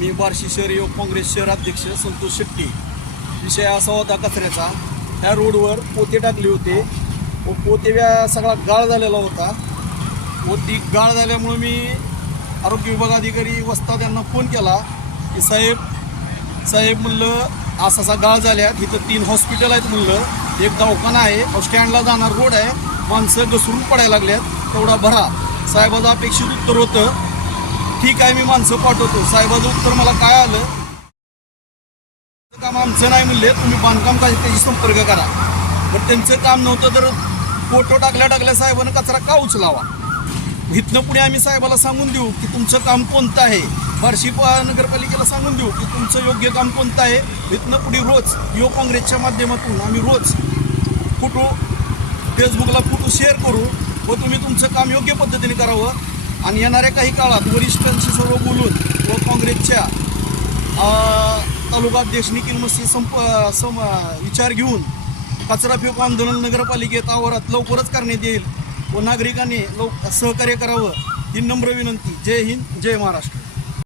मी बार्शी शहर युवक काँग्रेस शहर अध्यक्ष संतोष शेट्टी. विषय असा होता कचऱ्याचा. त्या रोडवर पोते टाकले होते. व पोते व्या- सगळा गाळ झालेला होता. व ती गाळ झाल्यामुळं मी आरोग्य विभाग अधिकारी वस्ताद यांना फोन केला की साहेब साहेब म्हणलं असा असा गाळ झाल्यात. इथं तीन हॉस्पिटल आहेत म्हणलं. एक दवाखाना आहे. स्टँडला जाणार रोड आहे. माणसं घसरून पडायला लागल्यात. तेवढा भरा. साहेबाचं अपेक्षित उत्तर होतं. ठीक आहे मी माणसं पाठवतो. साहेबाचं उत्तर मला काय आलं? काम आमचं नाही म्हणले तुम्ही बांधकाम काय त्याची संपर्क करा. पण त्यांचं काम नव्हतं तर फोटो टाकल्या टाकल्या साहेबानं कचरा का उचलावा? इथनं पुढे आम्ही साहेबाला सांगून देऊ की तुमचं काम कोणतं आहे. बार्शी नगरपालिकेला सांगून देऊ की तुमचं योग्य काम कोणतं आहे. इथनं पुढे रोज युवक काँग्रेसच्या माध्यमातून आम्ही रोज फोटो फेसबुकला फोटो शेअर करू व तुम्ही तुमचं काम योग्य पद्धतीने करावं. आणि येणाऱ्या काही काळात वरिष्ठांशी सर्व बोलून व काँग्रेसच्या अ, तालुका अध्यक्ष निखिल मस्ती संप सम विचार घेऊन कचरा फेक आंदोलन नगरपालिकेत आवारात लवकरच करण्यात येईल व नागरिकांनी लव सहकार्य करावं ही नम्र विनंती. जय हिंद जय महाराष्ट्र.